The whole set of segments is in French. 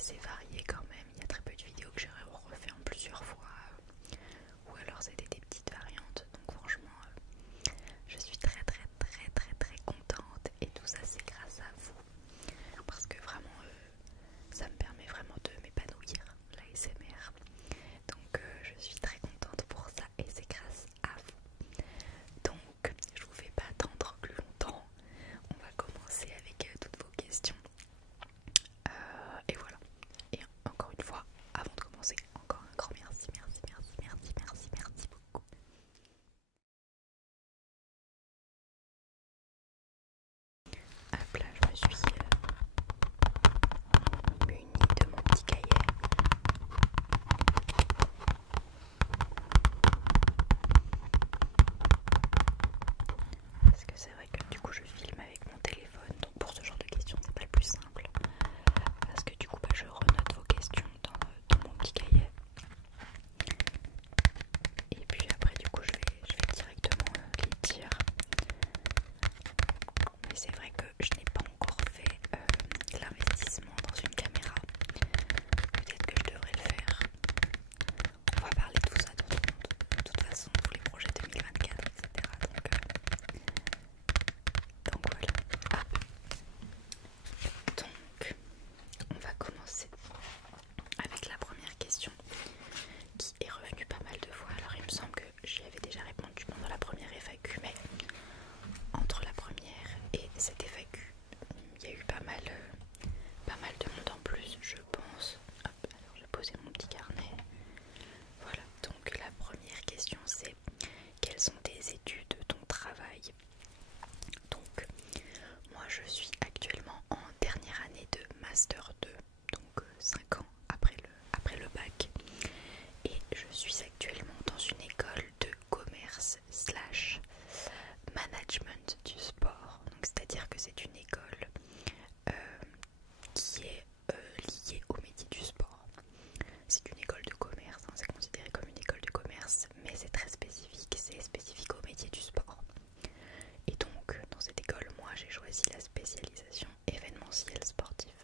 assez varié quand même. Il y a très peu de vidéos que j'ai refait en plusieurs fois, ou alors c'était des petites variantes. Donc franchement, je suis très très très très très contente, et tout ça c'est grâce à vous, parce que vraiment ça me permet vraiment de m'épanouir, l'ASMR. Donc je suis très contente pour ça, et c'est grâce à vous. Donc je vous fais pas attendre plus longtemps, on va commencer avec toutes vos questions. Et voilà. Et encore une fois, avant de commencer, encore un grand merci, merci, merci, merci, merci, merci beaucoup. Hop là, je me suis munie de mon petit cahier. Parce que c'est vrai que du coup je filme avec mon téléphone, donc pour ce genre de questions c'est pas le plus simple. Parce que du coup je renote vos questions dans mon petit cahier. Et puis après du coup je vais directement les dire. Mais c'est vrai que je n'ai pas encore fait l'investissement dans une caméra. Peut-être que je devrais le faire. On va parler de tout ça de toute façon, tous les projets 2024, etc. Donc voilà. Donc on va commencer avec la première question qui est revenue pas mal de fois. Alors il me semble que j'y avais déjà répondu pendant la première FAQ, mais entre la première et cette FAQ, il y a eu pas mal de monde en plus, je pense. Hop, alors je vais poser mon petit carnet. Voilà, donc la première question c'est: quelles sont tes études, ton travail? Donc moi je suis actuellement en dernière année de Master 2, donc 5 ans après le bac. Et je suis actuellement dans une école de commerce slash management du sport. Donc c'est-à-dire que c'est une école qui est liée au métier du sport. C'est une école de commerce, hein, c'est considéré comme une école de commerce, mais c'est très spécifique, c'est spécifique au métier du sport. Et donc dans cette école, moi j'ai choisi la spécialisation événementiel sportif.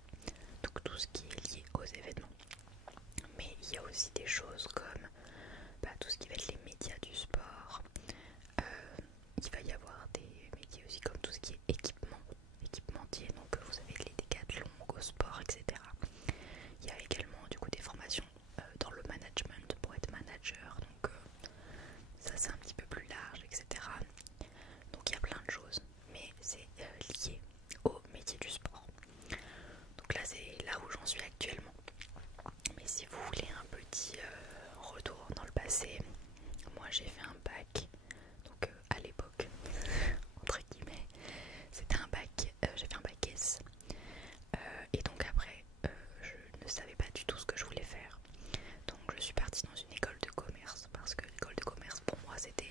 Donc tout ce qui est lié aux événements. Mais il y a aussi des choses comme tout ce qui va être les médias du sport. Il va y avoir des métiers aussi comme tout ce qui est équipementier. Donc vous avez les décathlons, Go Sport, etc. Il y a également du coup des formations dans le management pour être manager. Donc ça c'est un petit peu plus large, etc. Donc il y a plein de choses, mais c'est lié au métier du sport. Donc là c'est là où j'en suis actuellement. Mais si vous voulez un petit retour dans le passé, moi j'ai fait un bac, donc à l'époque, entre guillemets, c'était un bac, j'ai fait un bac S. Et donc après, je ne savais pas du tout ce que je voulais faire. Donc je suis partie dans une école de commerce, parce que l'école de commerce pour moi c'était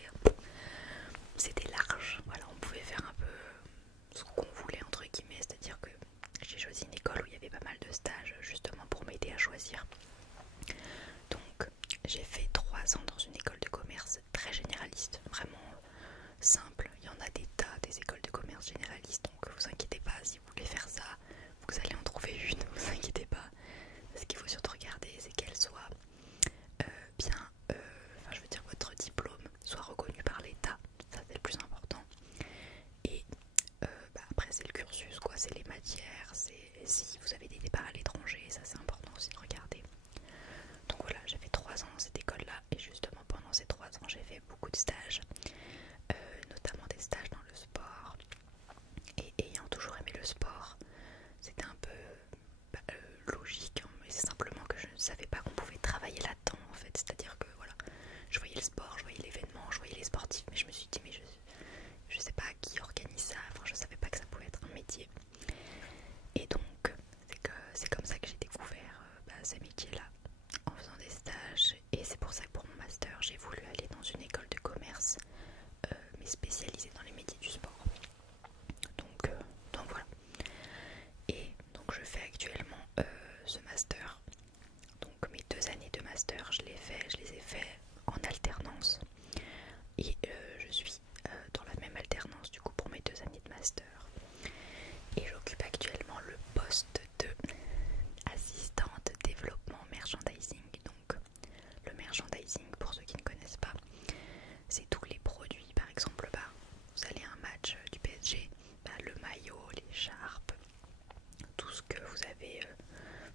large. Voilà, on pouvait faire un peu ce qu'on voulait entre guillemets, c'est-à-dire que j'ai choisi une école où il y avait pas mal de stages justement pour m'aider à choisir. Donc j'ai fait 3 ans dans une école de commerce très généraliste, vraiment simple. Il y en a des tas des écoles de commerce généralistes, donc vous inquiétez pas, si vous voulez faire ça, vous allez en trouver une, vous inquiétez pas. Ce qu'il faut surtout regarder, c'est qu'elle soit bien, enfin je veux dire votre diplôme soit reconnu par l'État, ça c'est le plus important. Et après c'est le cursus quoi, c'est les matières, c'est si vous avez des départs à l'étranger, ça c'est important aussi de regarder. Donc voilà, j'ai fait 3 ans dans cette école là, et justement pendant ces 3 ans j'ai fait beaucoup de stages, notamment des stages dans le sport. Et ayant toujours aimé le sport, c'était un peu logique, hein, mais c'est simplement que je ne savais pas qu'on pouvait travailler là-dedans en fait. C'est-à-dire que voilà, je voyais le sport, je voyais l'événement, je voyais les sportifs, mais je me suis dit mais je sais pas qui organise ça, enfin je savais pas que ça pouvait être un métier. Et donc c'est comme ça que j'ai découvert ces métiers-là, en faisant des stages. Et c'est pour ça que pour mon master j'ai voulu aller dans une école de commerce, mais spécialisée dans les métiers du sport. Donc voilà. Et donc je fais actuellement ce master. Donc mes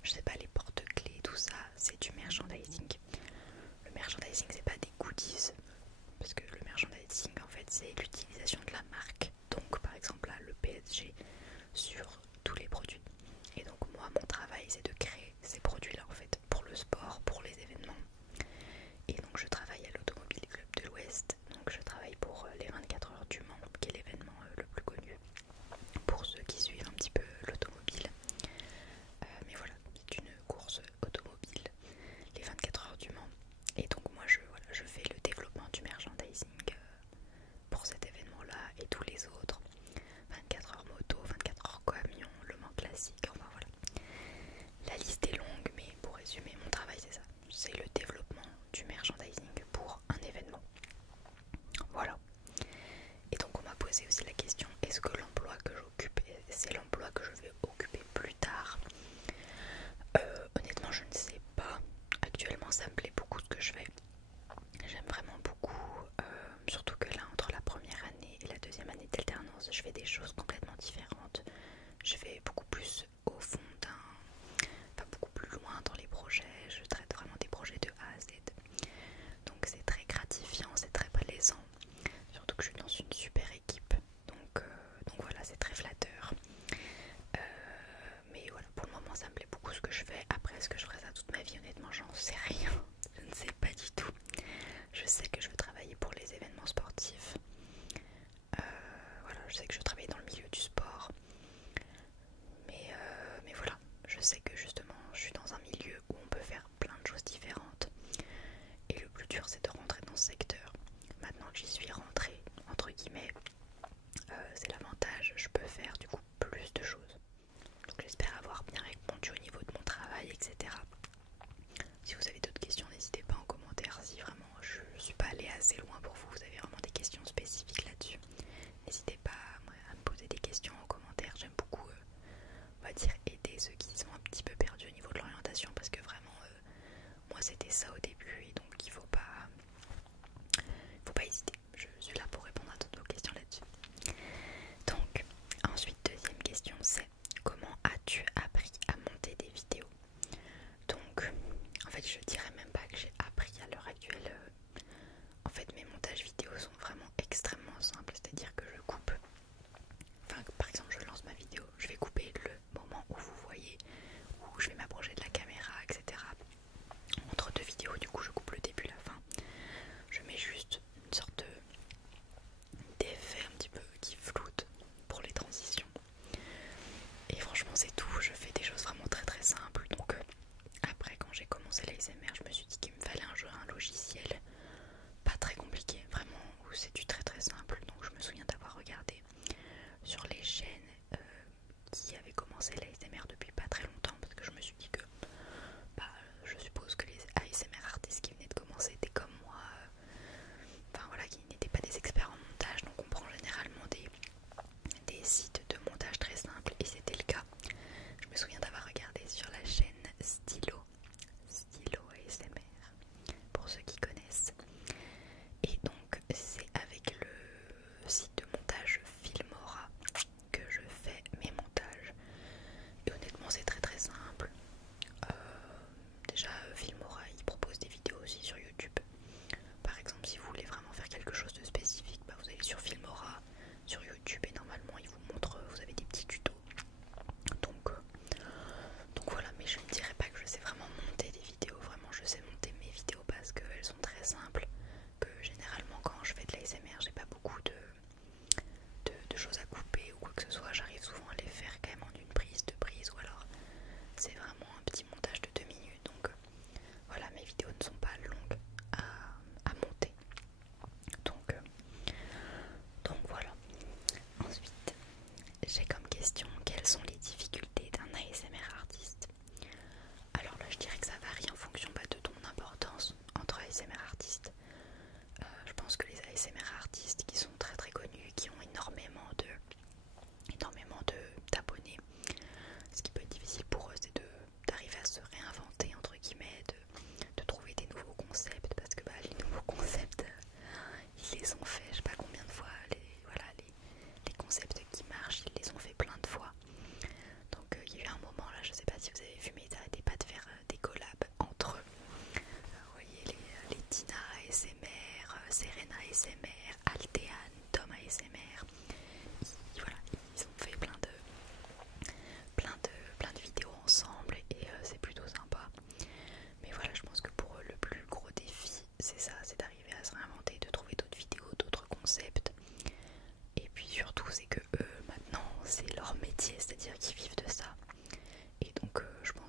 je sais pas, les porte-clés, tout ça, c'est du merchandising. Le merchandising, c'est pas des goodies, parce que le merchandising, en fait, c'est l'utilisation de la marque. Donc, par exemple, là, le PSG sur tous les produits. Et donc, moi, mon travail, c'est de créer ces produits-là, en fait, pour le sport, pour les événements. Et donc, je travaille à l'Automobile Club de l'Ouest. Donc, je travaille pour les 24 heures du Mans, qui est l'événement le plus connu pour ceux qui suivent un petit peu l'automobile. Mais voilà, c'est une course automobile, les 24 heures du Mans. Et donc moi je fais le développement du merchandising pour cet événement-là et tous les autres. 24 heures moto, 24 heures camion, le Mans classique, enfin voilà. La liste est longue, mais pour résumer, mon travail c'est ça. C'est le développement du merchandising pour un événement. Voilà. Et donc on m'a posé aussi la question, est-ce que l'emploi que j'occupe, c'est l'emploi que je vais occuper plus tard? Honnêtement je ne sais pas. Actuellement ça me plaît beaucoup ce que je fais. J'aime vraiment beaucoup, surtout que là entre la première année et la deuxième année d'alternance je fais des choses complètement différentes. Je vais beaucoup plus au fond enfin beaucoup plus loin dans les projets, je traite vraiment des projets de A à Z. Donc c'est très gratifiant, c'est très plaisant, surtout que je suis dans une super équipe, donc voilà, c'est très flatteur. Mais voilà, pour le moment ça me plaît beaucoup ce que je fais. Après, est-ce que je ferai ça toute ma vie? Honnêtement j'en sais rien, je ne sais pas du tout. Je sais que je veux travailler pour les événements sportifs. Voilà, je sais que je veux travailler dans le milieu du sport. Mais voilà, je sais que justement je suis dans un milieu où on peut faire plein de choses différentes. Et le plus dur c'est de rentrer dans ce secteur. Maintenant que j'y suis rentrée, entre guillemets, c'est l'avantage, je peux faire du coup plus de choses. Donc j'espère avoir bien répondu au niveau de mon travail, etc. Si vous avez d'autres questions, n'hésitez pas en commentaire. Si vraiment je ne suis pas allée assez loin pour vous, vous avez vraiment des questions spécifiques là-dessus, n'hésitez pas à me poser des questions en commentaire. J'aime beaucoup, on va dire, aider ceux qui sont un petit peu perdus au niveau de l'orientation, parce que vraiment, moi c'était ça au début, et donc il faut pas hésiter. Je suis là pour répondre à toutes vos questions là-dessus. Donc, ensuite, deuxième question, c'est comment as-tu appris à monter des vidéos? Donc, en fait, je dirais même pas que j'ai appris à l'heure actuelle. En fait, mes montages vidéo sont vraiment extrêmement simples, c'est-à-dire que je coupe. Enfin, par exemple, je lance ma vidéo, je vais couper le moment où vous voyez, où je vais m'approcher de la caméra, etc. Entre deux vidéos, du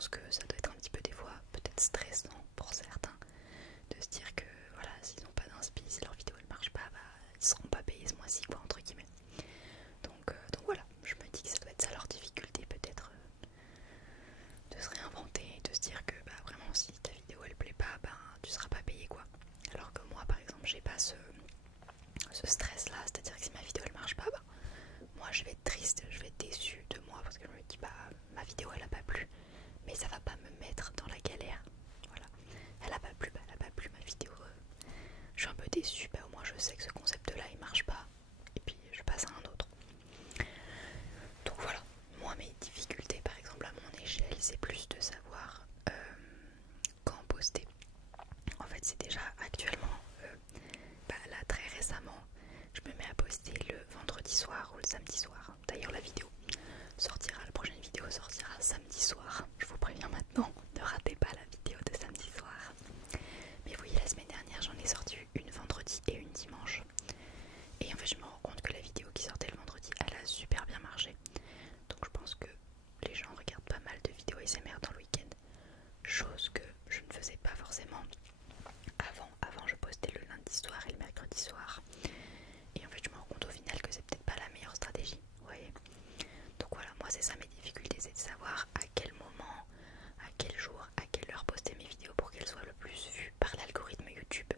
pense que ça doit être un petit peu des fois peut-être stressant pour certains de se dire que voilà, s'ils n'ont pas d'inspi, si leur vidéo elle marche pas, bah, ils seront pas payés ce mois-ci quoi, entre guillemets. Donc voilà, je me dis que ça doit être ça leur difficulté peut-être, de se réinventer et de se dire que bah vraiment si ta vidéo elle plaît pas, bah tu seras pas payé quoi. Alors que moi par exemple j'ai pas ce stress là, c'est-à-dire que si ma vidéo elle marche pas, bah moi je vais être triste, je vais être déçue de moi parce que je me dis bah ma vidéo elle a pas plu, mais ça va pas me mettre dans la galère. Voilà, elle a pas plu, bah elle a pas plu ma vidéo, je suis un peu déçue, bah au moins je sais que ce concept là il marche pas et puis je passe à un autre. Donc voilà, moi mes difficultés par exemple à mon échelle c'est plus de savoir quand poster. En fait c'est déjà actuellement, bah là très récemment je me mets à poster le vendredi soir ou le samedi soir. D'ailleurs la prochaine vidéo sortira samedi soir. Je vous préviens maintenant, ne ratez pas la vidéo de samedi soir. Mais oui, la semaine dernière j'en ai sorti une vendredi et une dimanche. Et en fait je me rends compte que la vidéo qui sortait le vendredi, elle a super bien marché. Donc je pense que les gens regardent pas mal de vidéos ASMR dans le week-end. Chose que je ne faisais pas forcément avant. Avant je postais le lundi soir et le mercredi soir. Et en fait je me rends compte au final que c'est peut-être pas la meilleure stratégie, vous voyez. Donc voilà, moi c'est ça mes difficultés, c'est de savoir à quel moment, à quel jour, à quelle heure poster mes vidéos pour qu'elles soient le plus vues par l'algorithme YouTube.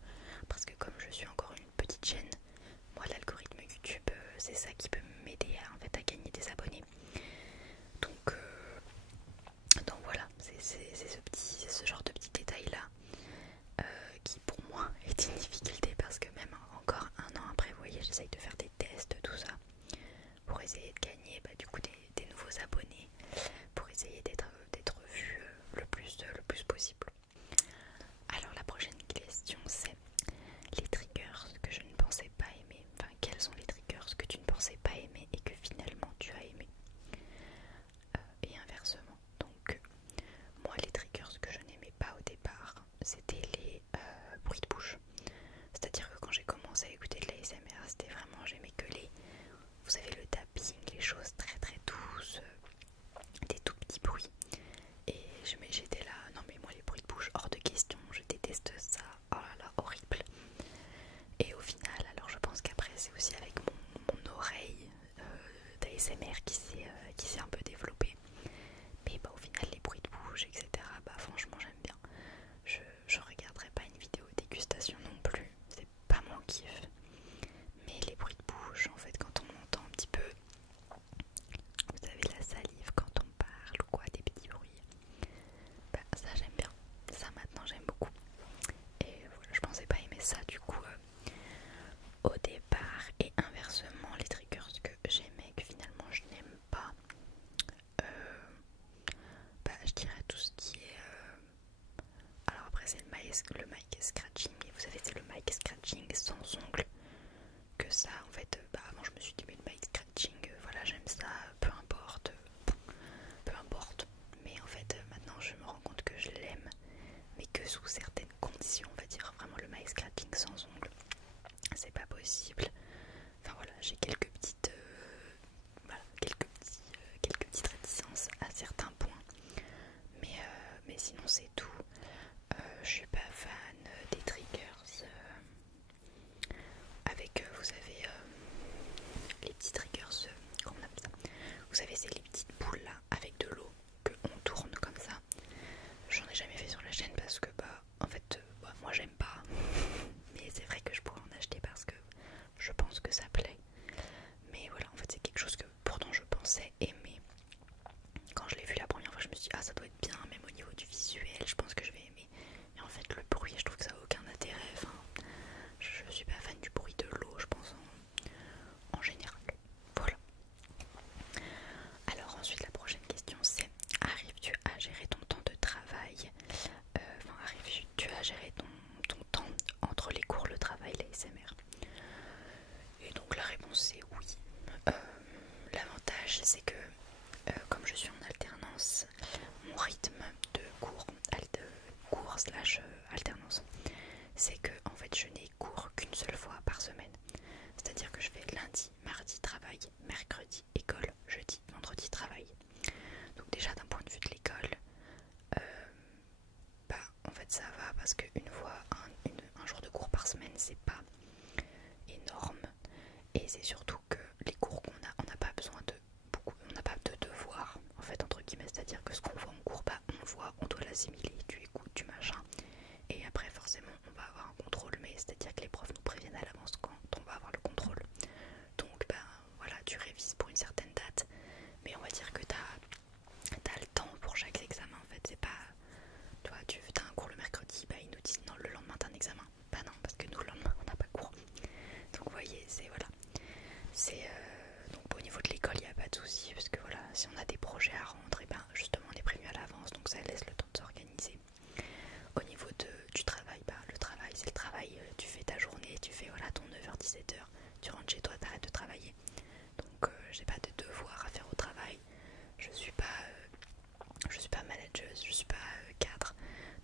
Parce que comme je suis encore une petite chaîne, moi l'algorithme YouTube c'est ça qui peut m'aider en fait à gagner des abonnés. Donc voilà, c'est ce genre de petits détails là qui pour moi est une difficulté parce que même encore un an après, vous voyez, j'essaye de faire des tests, tout ça, pour essayer de gagner bah, du coup des nouveaux abonnés, pour essayer d'être vu le plus possible. Alors la prochaine question c'est les triggers que je ne pensais pas aimer, enfin quels sont les triggers que tu ne pensais pas aimer et que finalement tu as aimé, et inversement. Donc moi les triggers que je n'aimais pas au départ c'était les bruits de bouche. C'est-à-dire que quand j'ai commencé à écouter de la l'ASMR, c'était vraiment, j'aimais que vous savez, le tapping, les choses très très douces, des tout petits bruits. Et j'étais là, non mais moi les bruits de bouche hors de question, je déteste ça, oh là là, horrible. Et au final, alors je pense qu'après c'est aussi avec mon oreille d'ASMR qui s'est un peu développée. Mais bah au final les bruits de bouche, etc., bah franchement j'aime bien. Je regarderai pas une vidéo dégustation non plus, c'est pas mon kiff. Mais les bruits de bouche, en fait, quand on entend un petit peu, vous savez, la salive quand on parle ou quoi, des petits bruits, bah ça j'aime bien. Ça maintenant j'aime beaucoup. Et voilà, je pensais pas aimer ça du coup au départ. Et inversement, les triggers que j'aimais, que finalement je n'aime pas, bah je dirais tout ce qui est... alors après c'est le mic scratching, mais vous savez c'est le mic scratching sans ongle. Que ça en fait, bah avant je me suis dit mais le mic scratching, voilà j'aime ça, peu importe, mais en fait maintenant je me rends compte que je l'aime, mais que sous certaines conditions, on va dire. Vraiment le mic scratching sans ongle, c'est pas possible. Enfin voilà, j'ai quelques petites réticences à certains points, mais sinon c'est tout. Je suis pas fan des triggers avec, vous savez, les petits triggers, comment on appelle ça, vous savez c'est les petites boules là avec de l'eau que on tourne comme ça. J'en ai jamais fait sur la chaîne parce que bah en fait bah, moi j'aime pas, mais c'est vrai que je pourrais en acheter parce que je pense que ça plaît. Mais voilà, en fait c'est quelque chose que pourtant je pensais aimer. Quand je l'ai vu la première fois je me suis dit ah ça doit être bien, même au niveau du visuel je pense que je vais aimer. Mais en fait le bruit je trouve que ça n'a aucun intérêt. Enfin, je suis pas fan du bruit de l'eau, je pense en général. Voilà. Alors ensuite la prochaine question c'est, arrives-tu à gérer ton temps de travail, arrives-tu à gérer ton temps entre les cours, le travail, l'ASMR? Et donc la réponse c'est oui. L'avantage c'est que comme je suis en alternance, mon rythme de cours slash alternance, c'est que en fait je n'ai cours qu'une seule fois par semaine. C'est-à-dire que je fais lundi, mardi travail, mercredi école, jeudi, vendredi travail. Donc déjà d'un point de vue de l'école, parce qu'une fois un jour de cours par semaine c'est pas énorme, et c'est surtout que les cours qu'on a, on n'a pas besoin de beaucoup, on n'a pas de devoirs en fait entre guillemets, c'est-à-dire que ce qu'on voit en cours, bah on voit, on doit l'assimiler, tu écoutes, tu machin, et après forcément on va avoir un contrôle, mais c'est-à-dire que les profs nous préviennent à l'avance quand on va avoir le contrôle. Donc ben voilà, tu révises pour une certaine date, mais on va dire que t'as le temps pour chaque examen en fait, c'est pas, tu vois, tu as un cours le mercredi, bah ils nous disent non le lendemain t'as un examen, bah non parce que nous le lendemain on n'a pas cours. Donc vous voyez, c'est voilà, c'est donc au niveau de l'école il n'y a pas de souci, parce que voilà, si on a des projets à rendre, et ben justement on est prévenu à l'avance, donc ça laisse le temps de s'organiser. Au niveau du travail, bah le travail c'est le travail, tu fais ta journée, tu fais voilà ton 9h-17h, tu rentres chez toi, t'arrêtes de travailler. Donc j'ai pas de devoirs à faire au travail, je suis pas manageuse, je suis pas cadre,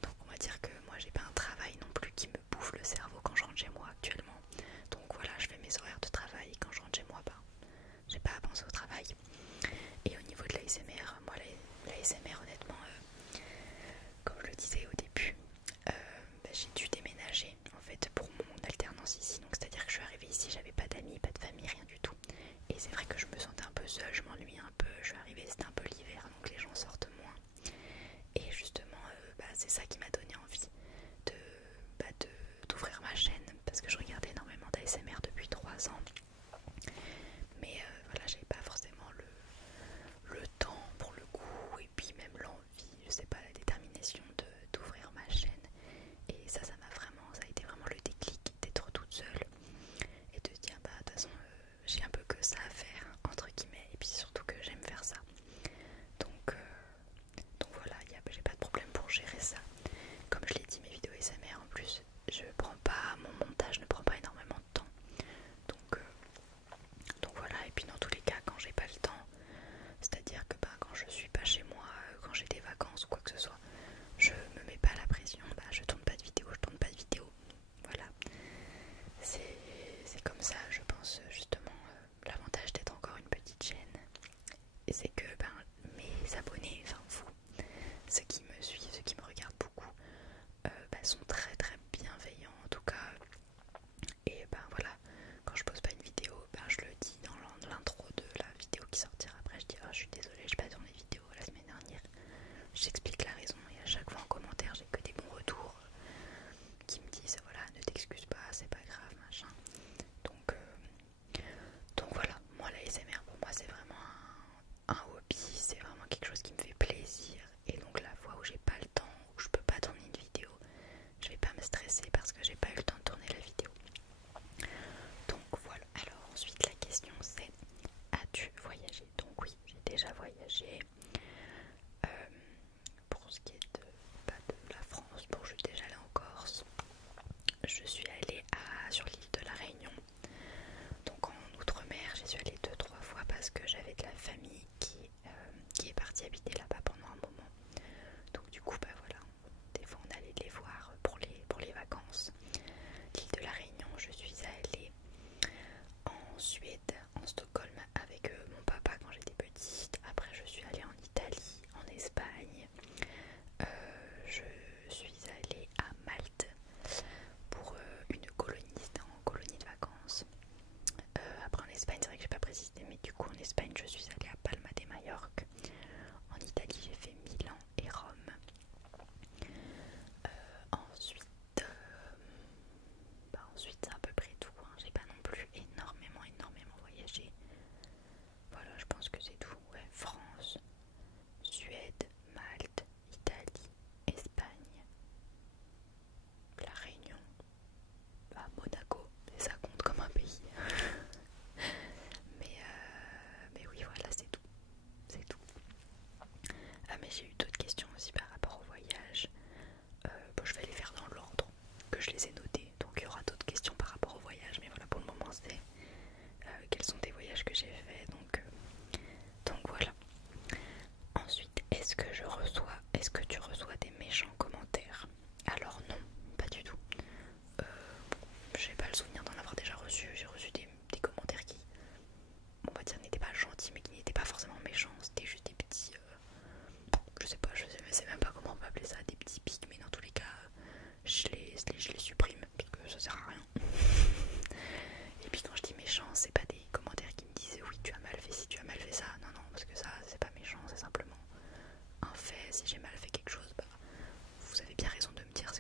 donc on va dire que moi j'ai pas un travail non plus qui me bouffe le cerveau quand je rentre chez moi actuellement. Donc voilà, je fais mes horaires de travail, quand je rentre chez moi, bah j'ai pas à penser au travail. Et au niveau de l'ASMR, moi l'ASMR honnêtement, comme je le disais au début, bah, j'ai dû déménager en fait pour mon alternance ici, donc c'est à dire que je suis arrivée ici, j'avais pas d'amis, pas de famille, rien du tout, et c'est vrai que je me sentais un peu seule, je m'ennuyais un peu, je suis arrivée, c'était un peu l'hiver donc les gens sortent moins, et justement bah, c'est ça qui m'a donné envie de d'ouvrir ma chaîne, parce que je regardais énormément d'ASMR depuis 3 ans, mais voilà, j'avais pas forcément le temps pour le coup, et puis même l'envie, je sais pas, la détermination d'ouvrir ma chaîne. Et ça ça a été vraiment le déclic d'être toute seule et de se dire bah de toute façon j'ai un peu que ça à faire entre guillemets, et puis surtout que j'aime faire ça, donc voilà, j'ai pas de problème pour gérer ça.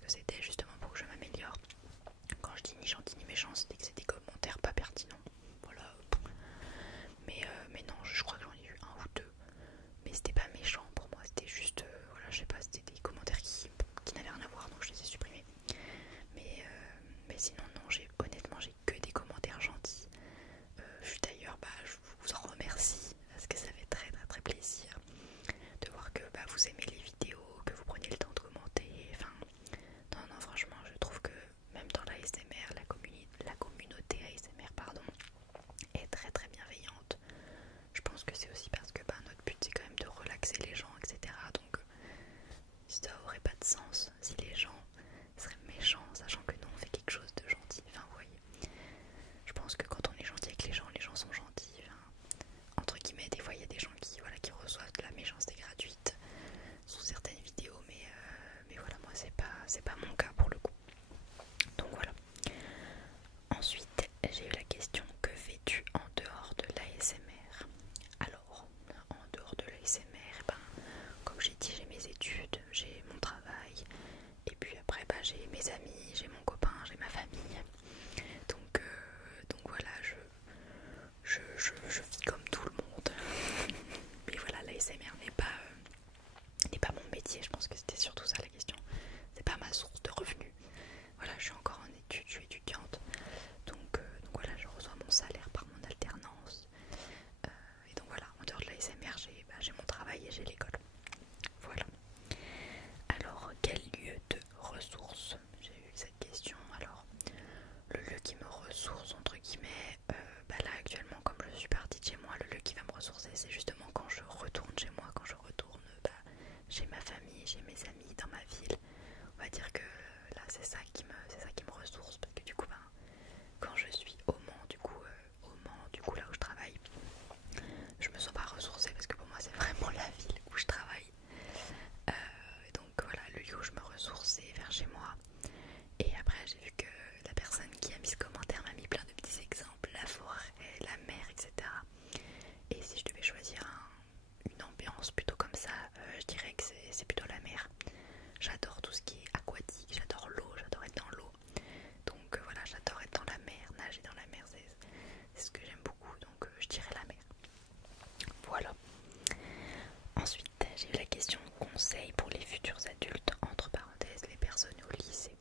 c'était justement pour que je m'améliore. Quand je dis ni gentil ni méchant, c'était que c'est des commentaires pas pertinents. Voilà. Mais non, je crois que j'en ai eu un ou deux. Mais c'était pas méchant pour moi, c'était juste, voilà, je sais pas, c'était des commentaires qui n'avaient rien à voir, donc je les ai supprimés. Mais sinon, non, honnêtement, j'ai que des commentaires gentils. D'ailleurs, je vous en remercie parce que ça fait très très très plaisir de voir que vous aimez les vidéos, que vous prenez le temps de commenter. Enfin, non, franchement, je trouve que même dans l'ASMR, la communauté ASMR, pardon, est très très bienveillante. Je pense que c'est aussi parce que notre but c'est quand même de relaxer les gens, etc. Donc ça aurait pas de sens si les gens seraient méchants, sachant que nous on fait quelque chose de gentil. Enfin, vous voyez. Je pense que quand on est gentil avec les gens sont gentils. Enfin, entre guillemets, des fois il y a des gens qui reçoivent de la méchanceté gratuite sous certaines vidéos, mais voilà, moi c'est pas mon cas pour le coup. Donc voilà. Ensuite, j'ai eu la question: que fais-tu en dehors de l'ASMR? Alors, en dehors de l'ASMR, comme j'ai dit, j'ai mes études, j'ai mon travail, et puis après j'ai mes amis, j'ai mon copain, j'ai ma famille. Donc voilà, je vis comme tout le monde. Mais voilà, l'ASMR n'est pas mon métier, je pense que c'était surtout ça la question. C'est pas ma source de revenus. Voilà, je suis encore en études, je suis étudiante. Donc voilà, je reçois mon salaire par mon alternance. Et donc voilà, en dehors de l'ASMR, j'ai mon travail et j'ai l'école. Voilà. Alors, quel lieu de ressources? J'ai eu cette question. Alors, le lieu qui me ressource, entre guillemets, là actuellement, comme je suis partie de chez moi, le lieu qui va me ressourcer, c'est justement quand je retourne chez moi, quand je retourne chez ma famille, chez mes amis, dans ma ville. On va dire que là, c'est ça qui me ressource, parce que du coup, quand je suis au Mans, du coup là où je travaille, je me sens pas ressourcée parce que pour moi c'est vraiment la ville où je travaille. Donc voilà, le lieu où je me ressource c'est vers chez moi. Et après j'ai vu que la personne qui a mis ce commentaire m'a mis plein de petits exemples: la forêt, la mer, etc. Et si je devais choisir une ambiance plutôt comme ça, je dirais que c'est plutôt la mer. J'adore tout ce qui est aquatique, j'adore l'eau, j'adore être dans l'eau. Donc voilà, j'adore être dans la mer, nager dans la mer, c'est ce que j'aime beaucoup, donc je dirais la mer. Voilà. Ensuite, j'ai eu la question: conseil pour les futurs adultes, entre parenthèses les personnes au lycée.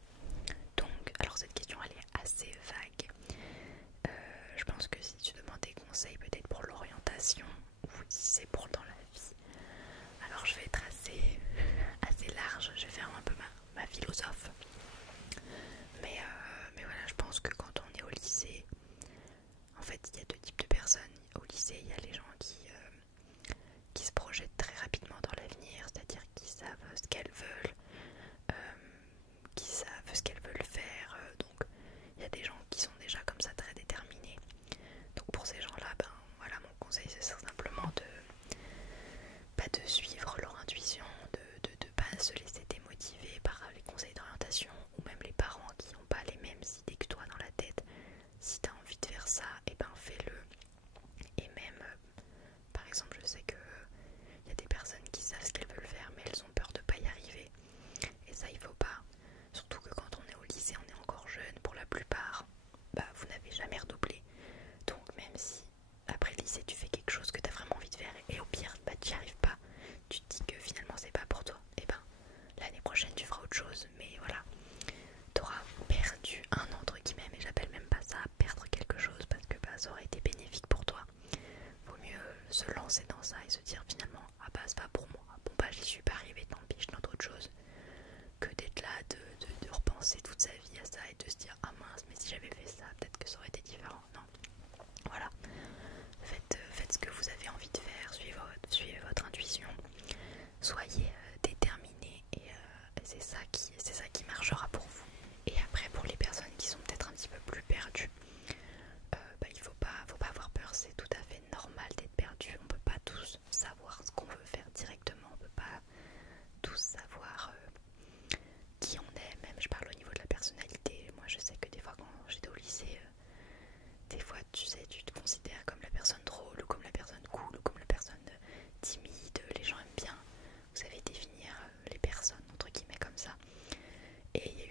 Donc, alors cette question elle est assez vague. Je pense que si tu demandes des conseils peut-être pour l'orientation ou si c'est pour dans la vie, alors je vais être assez large, je vais faire un peu ma philosophe. Mais voilà, je pense que quand on est au lycée, en fait il y a deux types de personnes. Au lycée, il y a les gens qui se projettent très rapidement dans l'avenir, c'est-à-dire qui savent ce qu'elles veulent, qui savent ce qu'elles veulent faire. Donc il y a des gens qui sont déjà comme ça très déterminés. Donc pour ces gens-là, voilà, mon conseil c'est simplement de suivre leur intuition, de pas se laisser démotiver par les conseils d'orientation ou même les parents qui n'ont pas les mêmes idées que toi dans la tête. Si tu as envie de faire ça, fais-le. Et même, par exemple, je sais que il y a des personnes qui savent ce qu'elles veulent faire mais elles ont peur de pas y arriver. Et ça, il faut pas. Surtout que quand on est au lycée, on est encore jeune pour la plupart. Vous n'avez jamais redoublé. Donc même si après le lycée tu fais quelque chose que tu as vraiment envie de faire et au pire tu n'y arrives pas, tu te dis que finalement c'est pas pour toi, et l'année prochaine tu feras autre chose. Mais voilà, tu auras perdu un an entre guillemets, mais j'appelle même pas ça perdre quelque chose parce que ça aurait été bénéfique pour toi. Vaut mieux se lancer dans ça et se dire finalement c'est pas pour moi, bon j'y suis pas arrivée, tant pis, je tente autre chose, que d'être là de repenser toute sa vie à ça et de se dire ah mince, mais si j'avais fait ça peut-être que ça aurait été différent. Non, voilà, faites ce que vous avez envie de faire, suivez votre intuition, soyez déterminés et c'est ça qui marchera pour vous. Et après, pour les personnes qui sont peut-être un petit peu plus perdues, il faut pas avoir peur, c'est tout à fait normal d'être perdu. On peut pas tous savoir ce qu'on veut faire directement, on peut pas tous savoir qui on est, même je parle au niveau de la personnalité. Moi je sais que des fois quand j'étais au lycée, des fois tu te considères comme la personne drôle ou comme la personne cool ou comme la personne timide, les gens aiment bien, vous savez définir les personnes entre guillemets comme ça. Et il y a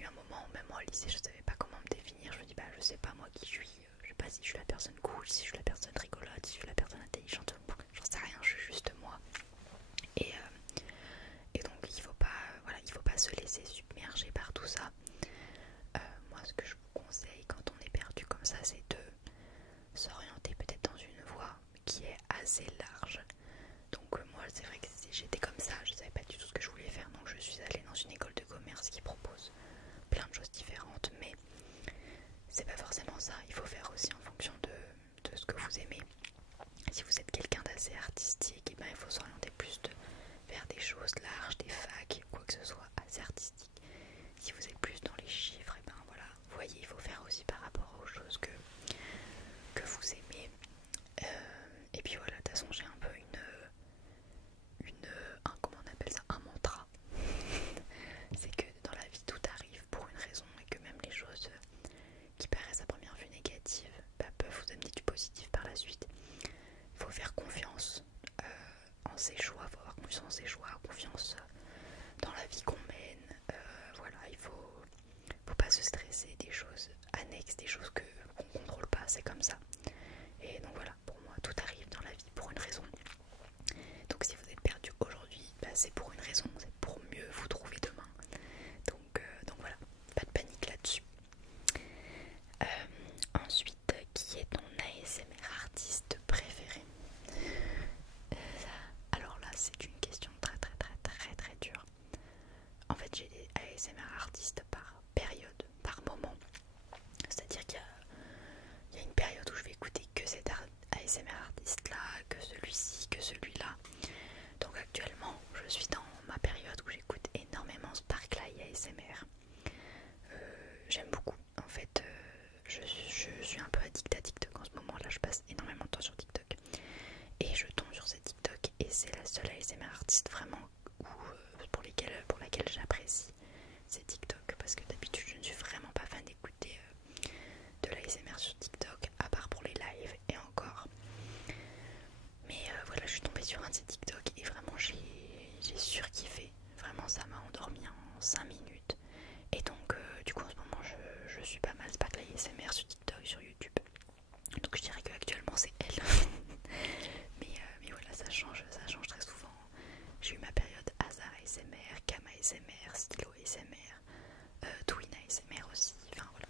ASMR artiste par période, par moment. C'est-à-dire qu'il y a une période où je vais écouter que cet ASMR artiste là, que celui-ci, que celui-là. Donc actuellement je suis dans ma période où j'écoute énormément Sparkly ASMR. J'aime beaucoup. En fait je suis un peu addict à TikTok en ce moment là, je passe énormément de temps sur TikTok. Et je tombe sur ces TikTok et c'est la seule ASMR artiste vraiment pour laquelle j'apprécie ces TikTok. Parce que d'habitude je ne suis vraiment pas fan d'écouter de l'ASMR sur TikTok, à part pour les lives et encore. Mais voilà, je suis tombée sur un de ces TikTok et vraiment j'ai surkiffé. Vraiment ça m'a endormi en 5 minutes. Et donc du coup en ce moment je suis pas mal Sparkly ASMR sur TikTok, sur YouTube. Donc je dirais que actuellement c'est elle. mais voilà, ça change très souvent. J'ai eu ma période Hazard ASMR, Cam ASMR, Stylo ASMR, Twin ASMR aussi. Enfin voilà,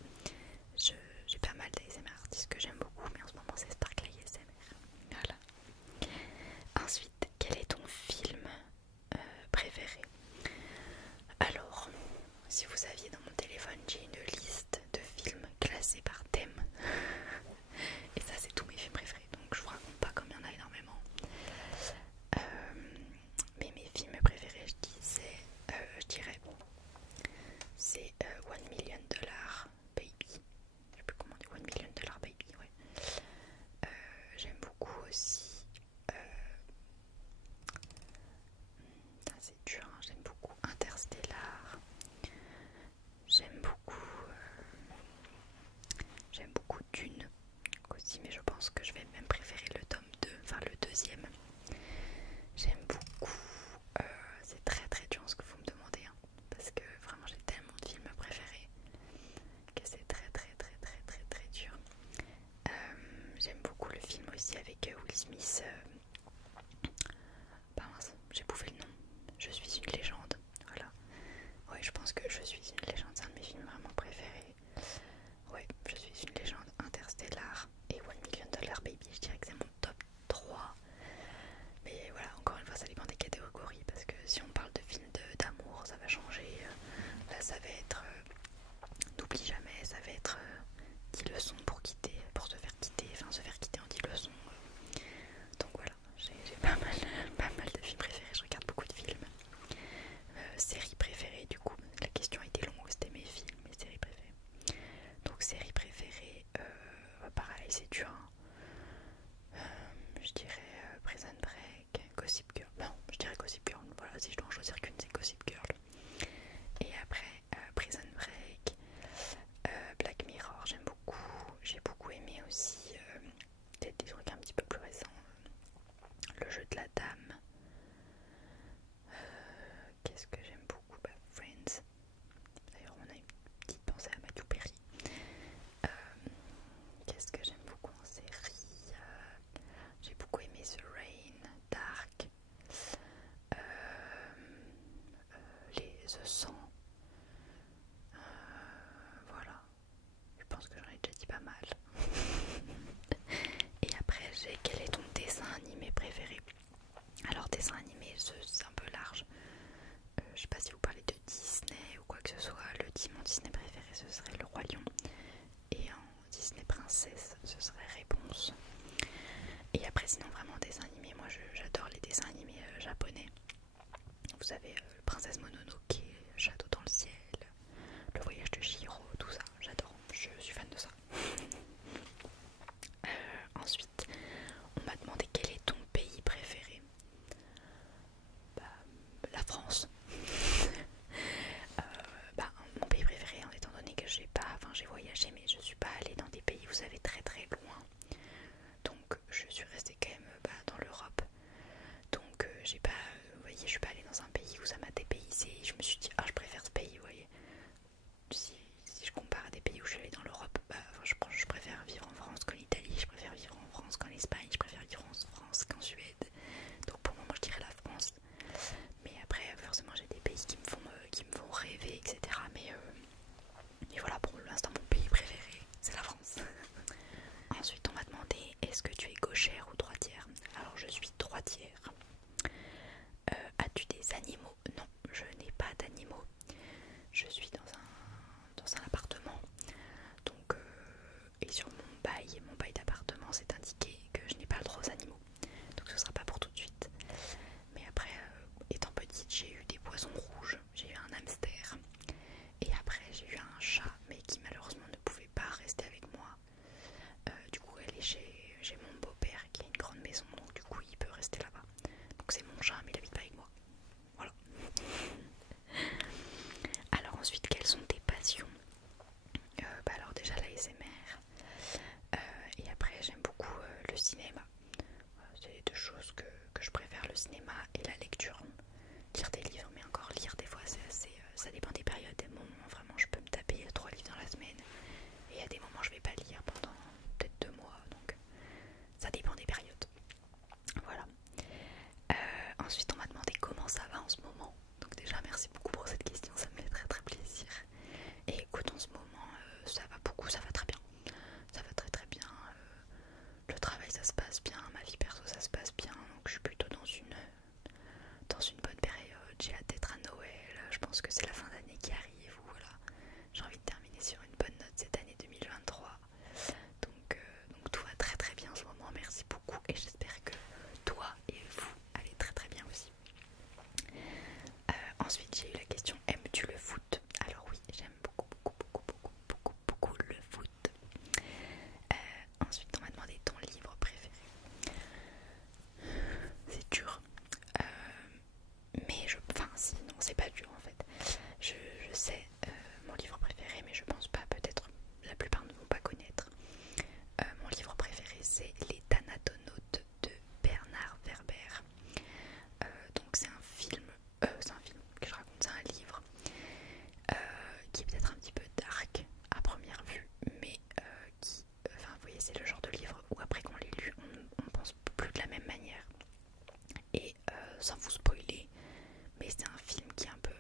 j'ai pas mal d'ASMR artistes que j'aime beaucoup, mais en ce moment c'est Sparkly ASMR. Voilà. Ensuite, quel est ton film préféré? Alors, si vous saviez, dans mon téléphone j'ai une liste de films classés par thème. Et ça c'est tous mes films préférés, donc je vous raconte pas comme il y en a énormément. Mais mes films préférés, je dirais, c'est $1 Million Baby. Je sais plus comment on dit, $1 Million Baby, ouais. J'aime beaucoup aussi. C'est dur, hein, j'aime beaucoup Interstellar. J'aime beaucoup Dune aussi, mais je pense que je vais même préférer le tome 2, enfin le deuxième. J'aime beaucoup, c'est très très dur ce que vous me demandez, hein, parce que vraiment j'ai tellement de films préférés que c'est très très très très très très dur. J'aime beaucoup le film aussi avec Will Smith, bah mince, j'ai bouffé le nom, Je suis une légende, voilà. Ouais, je pense que Je suis une légende, c'est un de mes films vraiment préférés. Ouais, Je suis une légende, Interstellar et $1 Million Baby, je dirais que c'est mon top 3. Mais voilà, encore une fois, ça dépend des catégories, parce que si on parle de films d'amour, ça va changer. Là, ça va être N'oublie jamais, ça va être 10 leçons pour quitter, pour se faire quitter, enfin se faire quitter en 10 leçons. Donc voilà, j'ai pas mal de films préférés, je regarde beaucoup de films. Séries préférées, du coup, la question était longue, c'était mes films, mes séries préférées. Donc séries préférées, pareil, c'est dur, hein. Je dirais Prison Break, Gossip Girl. Non, je dirais Gossip Girl. Voilà, si je dois en choisir qu'une, c'est Gossip Girl. Et après, Prison Break, Black Mirror, j'aime beaucoup. J'ai beaucoup aimé aussi peut-être des trucs un petit peu plus récents. Le jeu de la dame. Qu'est-ce que j'aime beaucoup? Friends. D'ailleurs, on a une petite pensée à Matthew Perry. Qu'est-ce que j'aime beaucoup en série? J'ai beaucoup aimé The Rain, Dark, The 100. Voilà, je pense que j'en ai déjà dit pas mal. Et après, quel est ton dessin animé préféré? Alors, dessin animé, c'est un peu large. Je sais pas si vous parlez de Disney ou quoi que ce soit. Mon Disney préféré, ce serait Le Roi Lion. Et en Disney Princesse, ce serait Réponse. Et après, sinon, vraiment dessin animé, moi j'adore les dessins animés japonais. Vous savez, Princesse Mononoke, Château dans le ciel, Le voyage de Chihiro, tout ça, j'adore, je suis fan de ça. Ensuite, on m'a demandé quel est ton pays préféré. La France. Mon pays préféré, en étant donné que j'ai voyagé, mais je suis pas allée dans des pays, vous savez, très très loin. Donc je suis restée quand même dans l'Europe. Donc j'ai pas, vous voyez, je suis pas allée dans un pays où ça m'a dépaysé. Je me suis dit, je préfère ce pays, vous voyez. Si je compare à des pays où je suis allée dans l'Europe, je préfère vivre en France qu'en Italie, je préfère vivre en France qu'en Espagne, je préfère vivre en France qu'en Suède. Donc pour moi, je dirais la France. Mais après, forcément, j'ai des pays qui me font rêver, etc. Mais voilà, pour l'instant, mon pays préféré, c'est la France. Ensuite, on m'a demandé, est-ce que tu es gauchère ou droitière? Alors, je suis droitière. As-tu des animaux? Non, je n'ai pas d'animaux pense que c'est la fin d'année qui arrive, voilà, j'ai envie de terminer sur une bonne note cette année 2023. Donc tout va très très bien en ce moment, merci beaucoup et j'espère que toi et vous allez très très bien aussi. Ensuite j'ai eu la question, aimes-tu le foot? Alors oui, j'aime beaucoup le foot. Ensuite on m'a demandé ton livre préféré. C'est dur. Mais enfin si, non c'est pas dur en fait. Je sais mon livre préféré, mais je pense pas, peut-être la plupart ne vont pas connaître. Mon livre préféré c'est Les Thanatonautes de Bernard Werber. Donc c'est un film que je raconte, c'est un livre qui est peut-être un petit peu dark à première vue, mais qui, enfin vous voyez, c'est le genre de livre où après qu'on l'ait lu, on pense plus de la même manière. Et sans vous spoiler, mais c'est un film qui est un peu...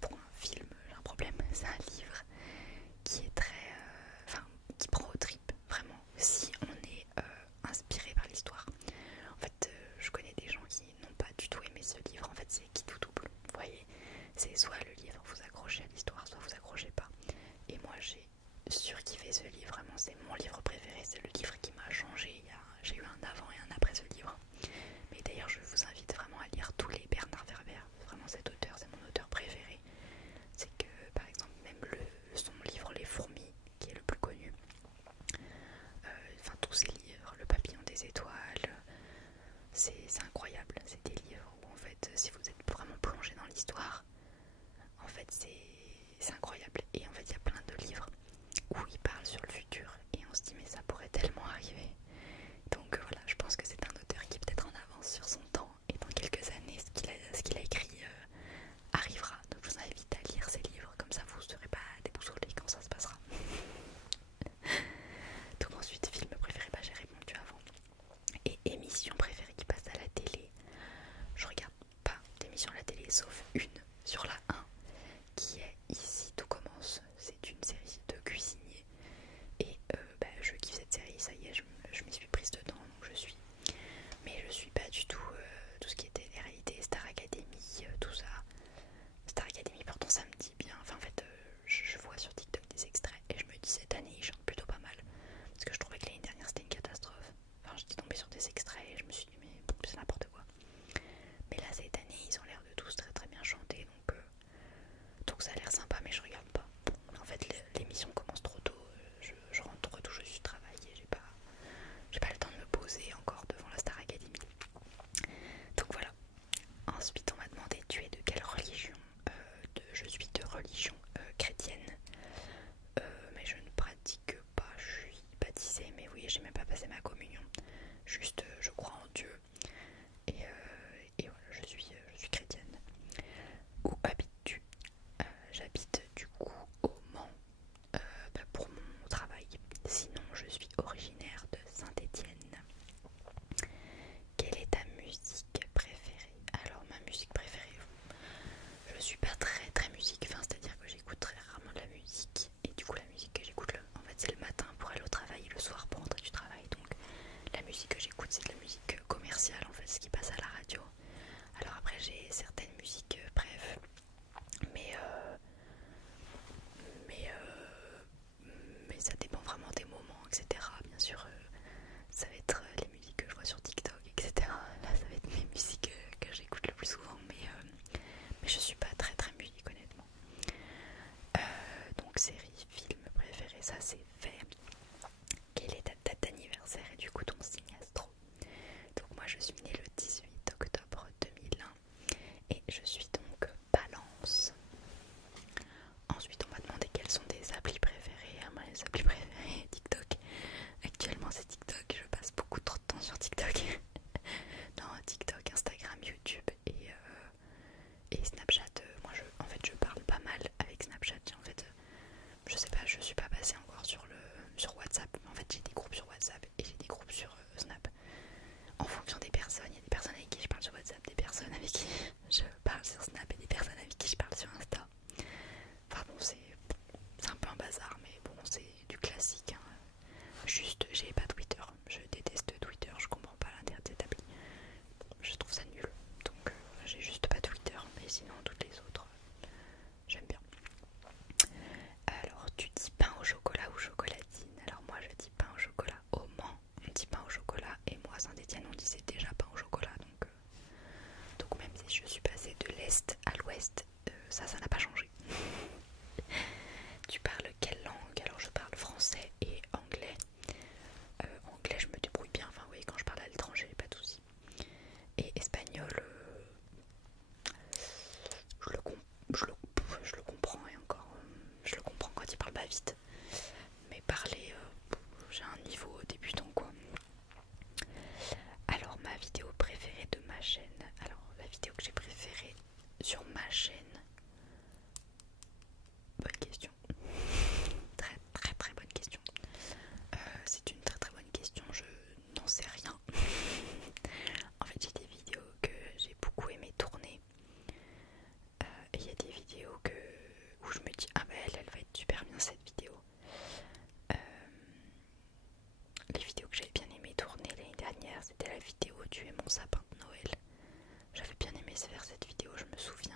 pour un film, j'ai un problème, c'est un livre qui est très... enfin, qui prend aux tripes, vraiment, si on est inspiré par l'histoire. En fait, je connais des gens qui n'ont pas du tout aimé ce livre, en fait c'est qui tout double, vous voyez. C'est soit le livre vous accrochez à l'histoire, soit vous accrochez pas. Et moi j'ai surkiffé ce livre, vraiment c'est mon livre préféré, c'est le livre qui m'a changé. J'ai eu un avant et un après ce livre. Mais d'ailleurs je vous invite vraiment à lire tous les Bernard Werber, vraiment cet auteur, c'est mon auteur préféré. C'est que par exemple même son livre Les Fourmis, qui est le plus connu, enfin tous ses livres, Le Papillon des Étoiles, c'est incroyable, c'est des livres où en fait si vous êtes vraiment plongé dans l'histoire, en fait c'est incroyable. Et en fait il y a plein de livres où il parle sur le futur et on se dit mais ça pourrait tellement arriver. Donc voilà, je pense que c'est un auteur qui est peut-être en avance sur son temps et dans quelques années ce qu'il a écrit arrivera. Donc je vous invite à lire ces livres, comme ça vous ne serez pas déboussolés quand ça se passera. Donc ensuite, film préféré, j'ai répondu avant. Et émission préférée qui passe à la télé, je regarde pas d'émission à la télé sauf une sur la 1 qui est Ici tout commence. C'est une série de cuisiniers et je kiffe cette série, ça y est, je m'y suis prise dedans, donc je suis. Mais je suis pas du tout tout ce qui était les réalités, Star Academy, tout ça. Star Academy pourtant ça me dit bien, enfin en fait je vois sur TikTok des extraits et je me dis cette année ils chantent plutôt pas mal. Parce que je trouvais que l'année dernière c'était une catastrophe. Enfin j'étais tombée sur des extraits et je me suis dit mais c'est n'importe quoi. Mais là cette année ils ont l'air de tous très très bien chanter, donc ça a l'air sympa, mais je regarde pas. En fait l'émission commence trop tôt, je rentre tout juste du travail et j'ai pas le temps de me poser encore devant la Star Academy. Donc voilà. Ensuite on m'a demandé tu es de quelle religion? Je suis de religion chrétienne, mais je ne pratique pas, je suis baptisée, mais oui j'ai même pas passé ma communion, juste je crois en Dieu et voilà, je suis chrétienne. Où habites-tu? J'habite du coup au Mans pour mon travail, sinon je suis originaire de Saint-Étienne. Quelle est ta musique préférée? Alors ma musique préférée, je suis pas très très musique, enfin c'est-à-dire que j'écoute très rarement de la musique et du coup la musique que j'écoute en fait c'est le matin pour aller au travail et le soir pour rentrer du travail, donc la musique que j'écoute c'est de la musique commerciale en fait, ce qui passe à la radio. Alors après j'ai certaines musiques bref, mais ça dépend vraiment des moments, etc. Bien sûr ça va être les musiques que je vois sur TikTok, etc. Là ça va être mes musiques que j'écoute le plus souvent, mais je suis pas très très musique honnêtement. Donc série, film préféré, ça c'est fait. Quelle est ta date d'anniversaire et du coup ton signe astro? Donc moi je suis née le 18 octobre 2001 et je suis donc Balance. Ensuite on m'a demandé quelles sont tes applis préférées. Moi les applis préférées TikTok. Actuellement c'est TikTok, je passe beaucoup trop de temps sur TikTok. Non, TikTok, Instagram, YouTube et Snapchat. Moi en fait je parle pas mal avec Snapchat. En fait je sais pas, je suis pas passée encore sur le ça n'a pas changé. Tu parles quelle langue? Alors je parle français et anglais. Anglais je me débrouille bien, enfin oui, quand je parle à l'étranger, pas de soucis. Et espagnol, je le comprends, et encore, je le comprends quand il parle pas vite. Mais parler, j'ai un niveau débutant quoi. Alors ma vidéo préférée de ma chaîne, alors la vidéo que j'ai préférée sur ma chaîne, bonne question, très très très bonne question. C'est une très très bonne question, je n'en sais rien. En fait j'ai des vidéos que j'ai beaucoup aimé tourner. Et il y a des vidéos où je me dis ah bah elle va être super bien cette vidéo. Les vidéos que j'avais bien aimé tourner l'année dernière, c'était la vidéo tu es mon sapin de Noël. J'avais bien aimé faire cette vidéo, je me souviens.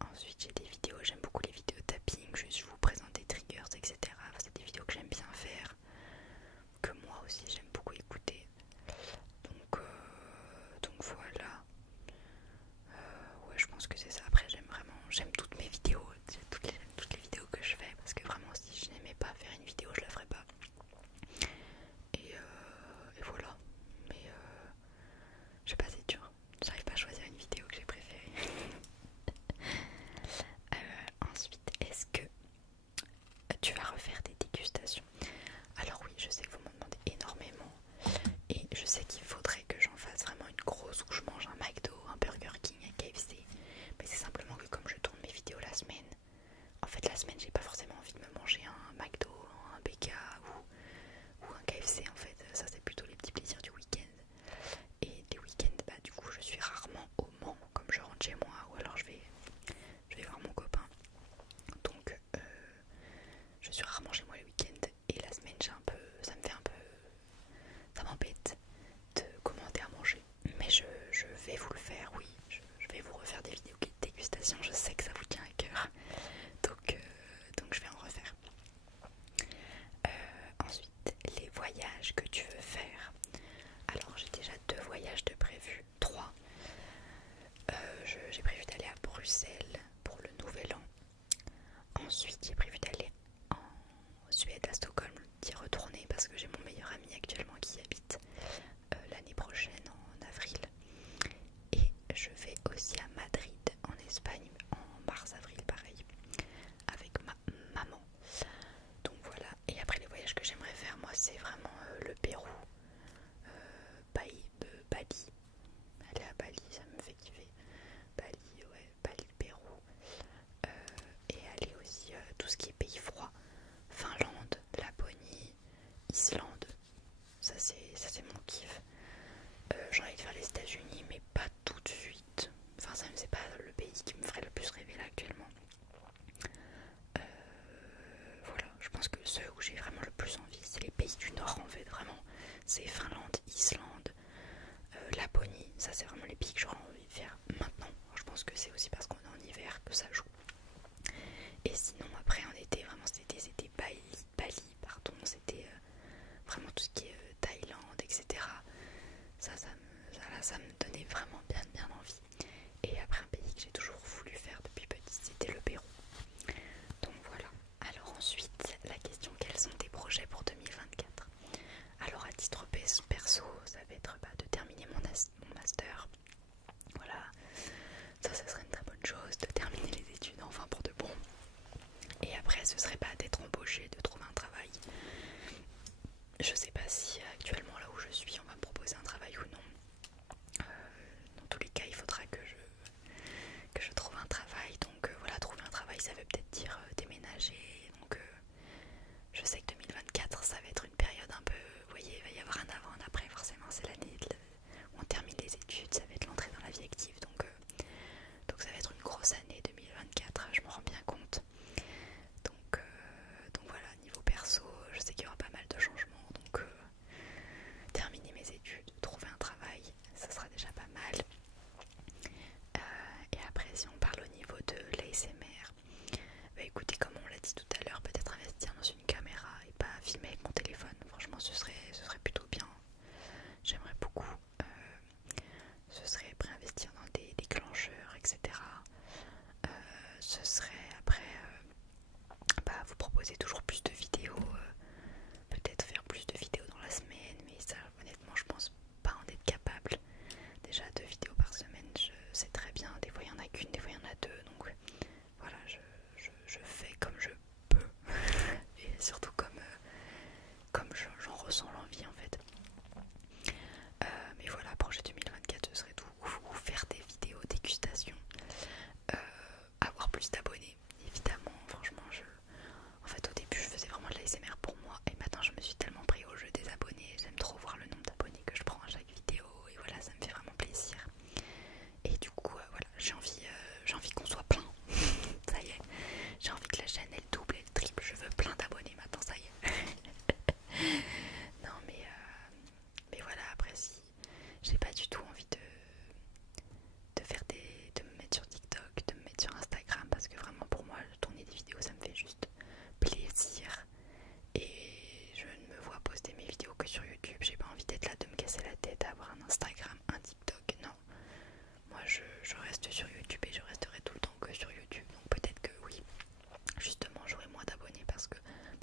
Ensuite j'ai des vidéos, j'aime beaucoup les vidéos tapping, juste je vous présente des triggers, etc. Enfin, c'est des vidéos que j'aime bien faire, que moi aussi j'aime beaucoup écouter. Donc voilà. Ouais, je pense que c'est ça. Après j'aime toutes mes vidéos, toutes les vidéos que je fais, parce que vraiment si je n'aimais pas faire une vidéo, je la ferais pas. Et voilà. Mais je sais pas, c'est dur. J'arrive pas à choisir une vidéo que j'ai préférée. Ensuite, est-ce que tu vas refaire des dégustations? Alors oui, je sais que vous m'en demandez énormément. Et je sais qu'il faudrait que j'en fasse vraiment une grosse où je mange un McDo, un Burger King, un KFC. Mais c'est simplement que comme je tourne mes vidéos la semaine, en fait la semaine j'ai pas forcément envie de me manger un McDo, un BK ou un KFC en fait. Ça c'est plutôt les petits plaisirs du week-end. Et les week-ends, bah du coup je suis rarement au Mans comme je rentre chez moi ou alors je vais voir mon copain. Donc je suis rarement chez moi les week-ends et la semaine ça m'embête de commander à manger. Mais je vais vous le faire, oui, je vais vous refaire des vidéos de dégustation, je sais que ça vous tient à cœur. Donc je vais en refaire. Ensuite, les voyages que tu veux faire. Alors j'ai déjà 2 voyages de prévus, 3. J'ai prévu d'aller à Bruxelles pour le nouvel an. Ensuite j'ai prévu d'aller en Suède, à Stockholm, d'y retourner parce que j'ai mon meilleur ami actuellement qui y habite l'année prochaine en avril. Et je vais aussi à Madrid en Espagne en mars-avril pareil avec ma maman. Donc voilà. Et après les voyages que j'aimerais faire moi c'est vraiment le Pérou, Bali. Aller à Bali ça me fait kiffer. Bali, ouais, Bali, Pérou. Et aller aussi tout ce qui est pays froid, Finlande, Laponie, Islande. Ça c'est mon kiff. J'ai envie de faire les États-Unis mais pas tout de suite. Enfin c'est pas le pays qui me ferait le plus rêver là actuellement. Voilà, je pense que ceux où j'ai vraiment le plus envie c'est les pays du Nord en fait, vraiment. C'est Finlande, Islande, Laponie. Ça c'est vraiment les pays que j'aurais envie de faire maintenant. Je pense que c'est aussi parce qu'on est en hiver que ça joue. Et sinon après en été, vraiment cet été c'était Bali, c'était vraiment tout ce qui est Thaïlande, etc. Ça me donnait vraiment bien envie. Et après un pays que j'ai toujours voulu faire depuis petit, c'était le Pérou. Donc voilà. Alors ensuite, la question, quels sont tes projets pour 2024? Alors à titre perso, ça va être de terminer mon master. Voilà, ça serait une très bonne chose, de terminer les études enfin pour de bon. Et après ce serait pas d'être embauché, de trouver un travail. Je sais pas si actuellement là où je suis on va me proposer un travail ou non. Dans tous les cas il faudra que je trouve un travail. Donc voilà, trouver un travail ça veut peut-être dire déménager. Donc je sais que 2024 ça va être une période un peu, vous voyez, il va y avoir un avant, un après, forcément c'est l'année où on termine les études, ça va être l'entrée dans la vie active. Donc ça va être une grosse année 2024, je m'en rends bien compte. Donc voilà, niveau perso, je sais qu'il y aura pas mal de changements. Donc terminer mes études, trouver un travail, ça sera déjà pas mal. Et après si on parle au niveau de l'ASMR, bah écoutez, comme on l'a dit tout à l'heure, peut-être investir dans une caméra et pas filmer avec mon téléphone. Franchement ce serait plutôt bien. J'aimerais beaucoup. Ce serait préinvestir dans des déclencheurs, etc. ce serait après vous proposer toujours plus de vidéos, peut-être faire plus de vidéos dans la semaine, mais ça honnêtement je pense pas en être capable. Déjà 2 vidéos par semaine, c'est très bien, des fois il y en a qu'une, des fois il y en a 2, donc voilà, je fais comme je peux et surtout comme j'en ressens l'envie en fait. Mais voilà, projet 2024 ce serait tout, ou faire des vidéos dégustation, avoir plus d'abonnés évidemment. Franchement en fait au début je faisais vraiment de l'ASMR pour moi et maintenant je me suis tellement pris au jeu des abonnés, j'aime trop voir le nombre d'abonnés que je prends à chaque vidéo et voilà, ça me fait vraiment plaisir. Et du coup voilà, j'ai envie qu'on soit plein. Ça y est, j'ai envie que la chaîne elle double, elle triple, je veux plein d'abonnés maintenant, ça y est. Non mais voilà, après si j'ai pas du tout envie de me mettre sur TikTok, de me mettre sur Instagram, parce que vraiment pour moi tourner des vidéos ça me fait juste plaisir et je ne me vois poster mes vidéos que sur YouTube. J'ai pas envie d'être là, de me casser la tête à avoir un Instagram, un TikTok, non. Moi je reste sur YouTube et je resterai tout le temps que sur YouTube, donc peut-être que oui, justement j'aurai moins d'abonnés parce que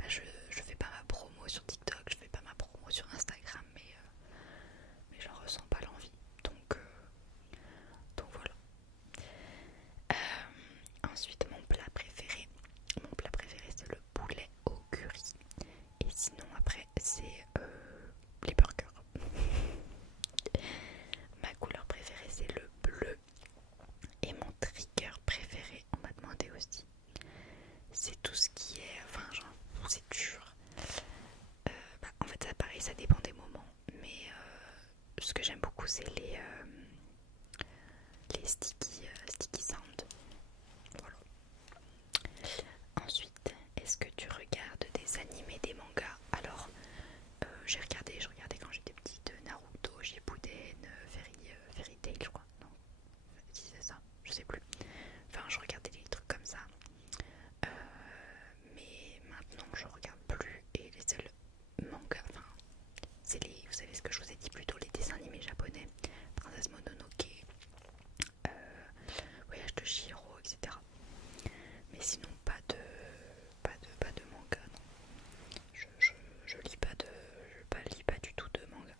je fais pas ma promo sur TikTok, je fais pas ma promo sur Instagram, mais j'en ressens pas l'envie, donc voilà. Ensuite mon plat préféré c'est le poulet au curry, et sinon après c'est les burgers. Ma couleur préférée c'est le bleu, et mon trigger préféré, on m'a demandé aussi, c'est tout ce qui est, enfin genre c'est dur. En fait ça pareil, ça dépend des moments, mais ce que j'aime beaucoup c'est les sticky sound. Voilà. Ensuite, est-ce que tu regardes des animés, des mangas? Alors je regardais quand j'étais petite Naruto, Shippuden, Fairy Tail je crois, non si c'est ça, je sais plus. Enfin je regardais des trucs comme ça, mais maintenant je regarde plus, et les seuls mangas, enfin c'est vous savez ce que je vous ai dit plutôt, les dessins animés japonais, Princesse Mononoke, Voyage de Chihiro, etc. Mais sinon pas de manga, non. Je lis pas du tout de manga.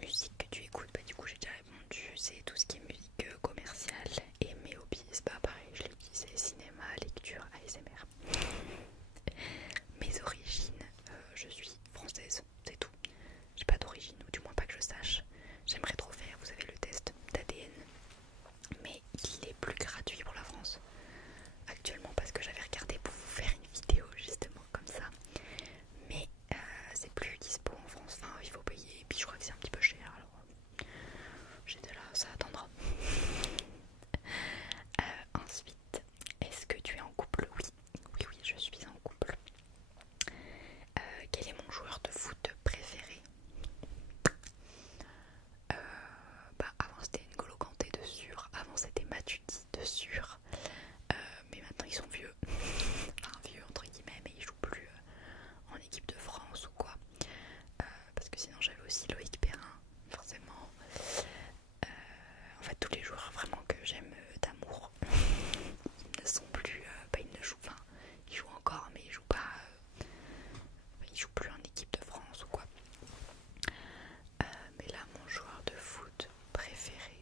Musique que tu écoutes, du coup j'ai déjà répondu, c'est tout ce qui est musique commerciale, et mes hobbies, pareil, je l'ai dit, c'est cinéma, lecture, ASMR. Mes origines, je suis française, c'est tout. J'ai pas d'origine, ou du moins pas que je sache. J'aimerais trop faire, vous savez, le test d'ADN, mais il est plus gratuit pour la France actuellement, parce que j'avais regardé pour vous faire une vidéo justement comme ça, mais c'est plus dispo en France, enfin il faut payer, et puis je crois que c'est un petit peu cher, alors j'étais là, ça attendra. Ensuite, est-ce que tu es en couple? Oui, je suis en couple. Quel est mon joueur de foot préféré? Avant c'était N'Golo Kanté de sûr, avant c'était Matuidi de sûr, mais maintenant ils sont vieux, enfin vieux entre guillemets, mais ils jouent plus en équipe de France ou quoi, parce que sinon j'avais aussi Loïc Perrin, forcément. En fait tous les joueurs vraiment que j'aime d'amour, ils ne sont plus, ils ne jouent, enfin ils jouent encore mais ils jouent pas, ils jouent plus en équipe de France ou quoi. Mais là mon joueur de foot préféré,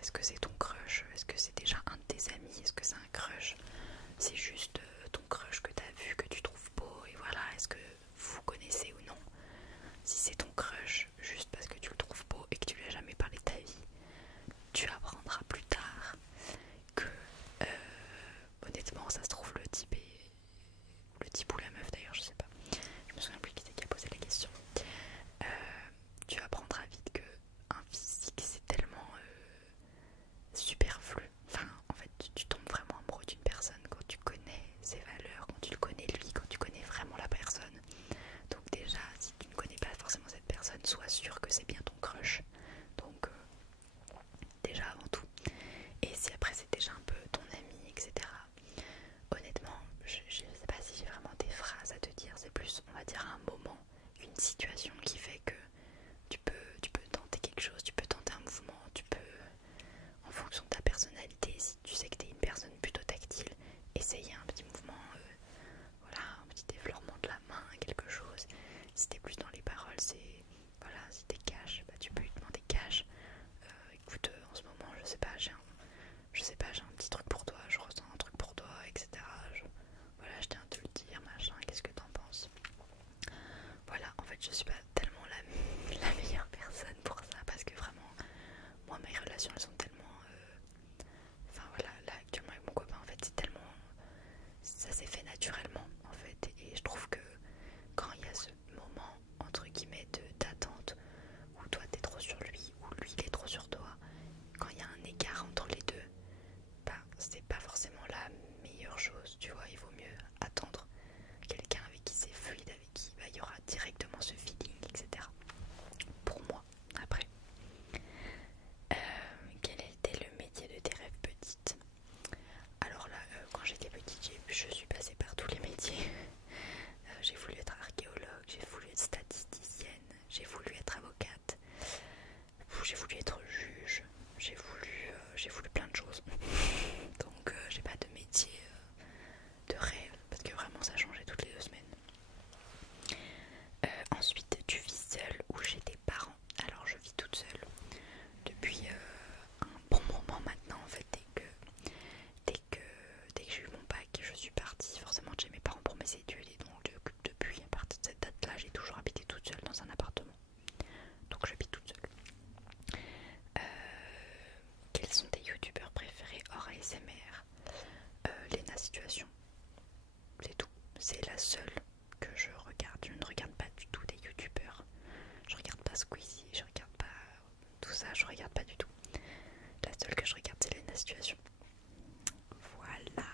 Est-ce que c'est ton crush? Est-ce que c'est déjà un de tes amis? Est-ce que c'est un crush? C'est juste ton crush que t'as vu, que tu trouves beau, et voilà, est-ce que vous vous connaissez ou non? Si c'est ton crush, juste parce que tu le trouves beau et que tu lui as jamais parlé de ta vie, tu apprendras plus tard que honnêtement ça se trouve le type ou la meuf d'ailleurs, je sais pas, je me souviens plus qui c'est qui a posé la question. Euh, Tu apprendras vite que un physique c'est tellement superflu. Enfin, en fait, tu tombes vraiment amoureux d'une personne quand tu connais ses valeurs, quand tu le connais lui, quand tu connais vraiment la personne. Donc déjà, si tu ne connais pas forcément cette personne, sois sûr que c'est bien ton crush. Donc déjà avant tout. Et si après c'est déjà un peu ton ami, etc. Honnêtement, je sais pas si j'ai vraiment des phrases à te dire. C'est plus, on va dire, un moment, une situation qui fait que tu peux tenter quelque chose, tu peux tenter un mouvement, tu peux, en fonction de ta personnalité, si tu sais que tu es une personne plutôt tactile, essayer un petit mouvement, voilà, un petit effleurement de la main, quelque chose. Si t'es plus dans les paroles, c'est, voilà, si t'es cash, bah tu peux lui demander cash. Écoute, en ce moment, je sais pas, j'ai un petit truc pour toi, je ressens un truc pour toi, etc. Voilà, je tiens à te le dire, machin, qu'est-ce que t'en penses? Voilà, en fait, je suis pas tellement la meilleure personne pour ça, parce que vraiment, moi, mes relations, elles sont tellement... Enfin voilà, là, actuellement avec mon copain, en fait, c'est tellement... Ça s'est fait naturellement, en fait, et je trouve que quand il y a ce moment, entre guillemets, d'attente, où toi, t'es trop sur lui, ou lui, il est trop sur toi, quand il y a un écart entre les deux, bah, c'est pas forcément la meilleure chose, tu vois, il vaut mieux attendre quelqu'un avec qui c'est fluide, avec qui bah, il y aura directement ce feeling, etc. Pour moi, après. Quel était le métier de tes rêves petite? Alors là, quand j'étais petite, je suis passée par tous les métiers. J'ai voulu être archéologue, j'ai voulu être statisticienne, j'ai voulu être avocate, j'ai voulu être juge, j'ai voulu plein de choses. Donc j'ai pas de métier de rêve, parce que vraiment ça changeait toutes les 2 semaines. Ensuite, tu vis seule ou chez tes parents? Alors je vis toute seule depuis un bon moment maintenant. En fait, dès que j'ai eu mon bac, je suis partie forcément de chez mes parents pour mes études, et donc depuis à partir de cette date-là, j'ai toujours habité toute seule dans un appartement. Donc j'habite toute seule. Quels sont tes youtubeurs préférés hors ASMR? Lena Situation, c'est tout. C'est la seule que je regarde. Je ne regarde pas du tout des youtubeurs. Je regarde pas Squeezie, je regarde pas tout ça, je regarde pas du tout. La seule que je regarde, c'est Lena Situation. Voilà.